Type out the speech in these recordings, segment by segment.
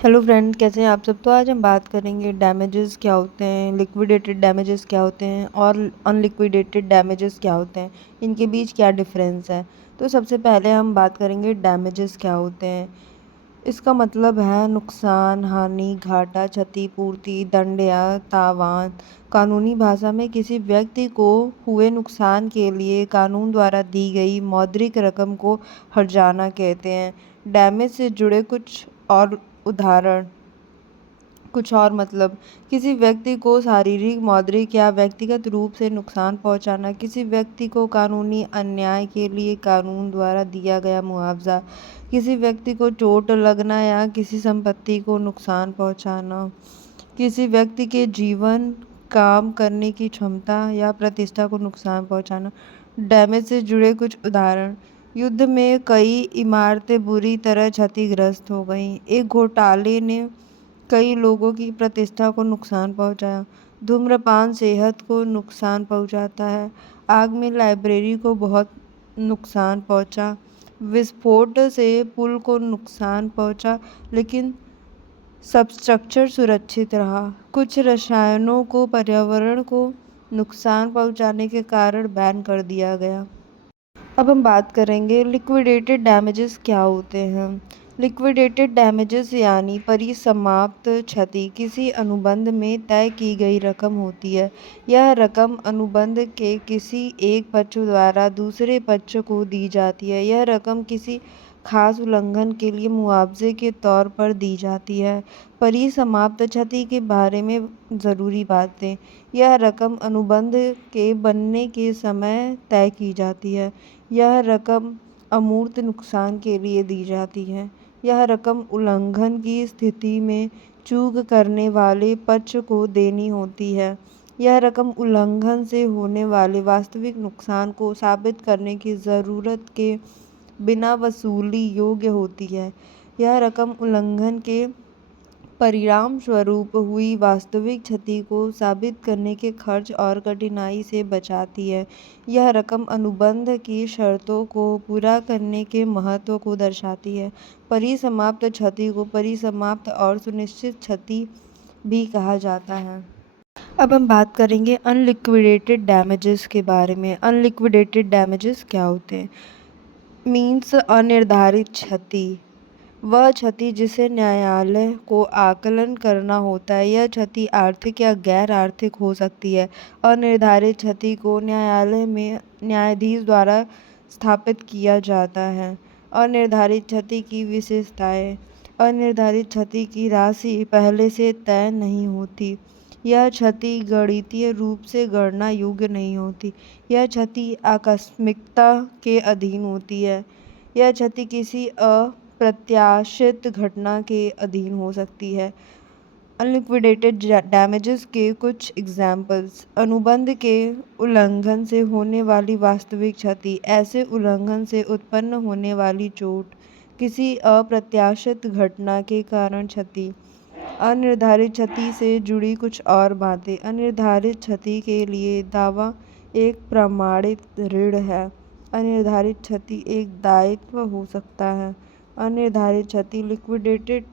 Hello friend, कैसे हैं आप सब। तो आज हम बात करेंगे डैमेजेस क्या होते हैं, लिक्विडेटेड डैमेजेस क्या होते हैं और अनलिक्विडेटेड डैमेजेस क्या होते हैं, इनके बीच क्या डिफरेंस है। तो सबसे पहले हम बात करेंगे डैमेजेस क्या होते हैं। इसका मतलब है नुकसान, हानि, घाटा, क्षतिपूर्ति, दंड या तावान। कानूनी भाषा में किसी व्यक्ति को हुए नुकसान के लिए कानून द्वारा दी गई मौद्रिक रकम को हर्जाना कहते हैं। डैमेज से जुड़े कुछ और मतलब किसी व्यक्ति को शारीरिक, मौद्रिक या व्यक्तिगत रूप से नुकसान पहुंचाना, किसी व्यक्ति को कानूनी अन्याय के लिए कानून द्वारा दिया गया मुआवजा, किसी व्यक्ति को चोट लगना या किसी संपत्ति को नुकसान पहुंचाना, किसी व्यक्ति के जीवन, काम करने की क्षमता या प्रतिष्ठा को नुकसान पहुंचाना। डैमेज से जुड़े कुछ उदाहरण: युद्ध में कई इमारतें बुरी तरह क्षतिग्रस्त हो गईं। एक घोटाले ने कई लोगों की प्रतिष्ठा को नुकसान पहुंचाया। धूम्रपान सेहत को नुकसान पहुंचाता है। आग में लाइब्रेरी को बहुत नुकसान पहुंचा। विस्फोट से पुल को नुकसान पहुंचा, लेकिन सबस्ट्रक्चर सुरक्षित रहा। कुछ रसायनों को पर्यावरण को नुकसान पहुंचाने के कारण बैन कर दिया गया। अब हम बात करेंगे लिक्विडेटेड डैमेजेस क्या होते हैं। लिक्विडेटेड डैमेजेस यानी परिसमाप्त क्षति किसी अनुबंध में तय की गई रकम होती है। यह रकम अनुबंध के किसी एक पक्ष द्वारा दूसरे पक्ष को दी जाती है। यह रकम किसी खास उल्लंघन के लिए मुआवजे के तौर पर दी जाती है। परिसमाप्त क्षति के बारे में ज़रूरी बातें: यह रकम अनुबंध के बनने के समय तय की जाती है। यह रकम अमूर्त नुकसान के लिए दी जाती है। यह रकम उल्लंघन की स्थिति में चूक करने वाले पक्ष को देनी होती है। यह रकम उल्लंघन से होने वाले वास्तविक नुकसान को साबित करने की ज़रूरत के बिना वसूली योग्य होती है। यह रकम उल्लंघन के परिणाम स्वरूप हुई वास्तविक क्षति को साबित करने के खर्च और कठिनाई से बचाती है। यह रकम अनुबंध की शर्तों को पूरा करने के महत्व को दर्शाती है। परिसमाप्त क्षति को परिसमाप्त और सुनिश्चित क्षति भी कहा जाता है। अब हम बात करेंगे अनलिक्विडेटेड डैमेजेस के बारे में। अनलिक्विडेटेड डैमेजेस क्या होते हैं? मीन्स अनिर्धारित क्षति, वह क्षति जिसे न्यायालय को आकलन करना होता है। यह क्षति आर्थिक या गैर आर्थिक हो सकती है। अनिर्धारित क्षति को न्यायालय में न्यायाधीश द्वारा स्थापित किया जाता है। अनिर्धारित क्षति की विशेषताएं: अनिर्धारित क्षति की राशि पहले से तय नहीं होती। यह क्षति गणितीय रूप से गणना योग्य नहीं होती। यह क्षति आकस्मिकता के अधीन होती है। यह क्षति किसी अप्रत्याशित घटना के अधीन हो सकती है। अनलिक्विडेटेड डैमेजेस के कुछ एग्जाम्पल्स: अनुबंध के उल्लंघन से होने वाली वास्तविक क्षति, ऐसे उल्लंघन से उत्पन्न होने वाली चोट, किसी अप्रत्याशित घटना के कारण क्षति। अनिर्धारित क्षति से जुड़ी कुछ और बातें: अनिर्धारित क्षति के लिए दावा एक प्रमाणित ऋण है। अनिर्धारित क्षति एक दायित्व हो सकता है। अनिर्धारित क्षति लिक्विडेटेड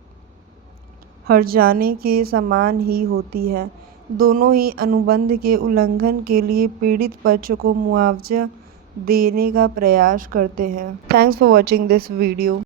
हर्जाने के समान ही होती है। दोनों ही अनुबंध के उल्लंघन के लिए पीड़ित पक्ष को मुआवजा देने का प्रयास करते हैं। Thanks for watching this video.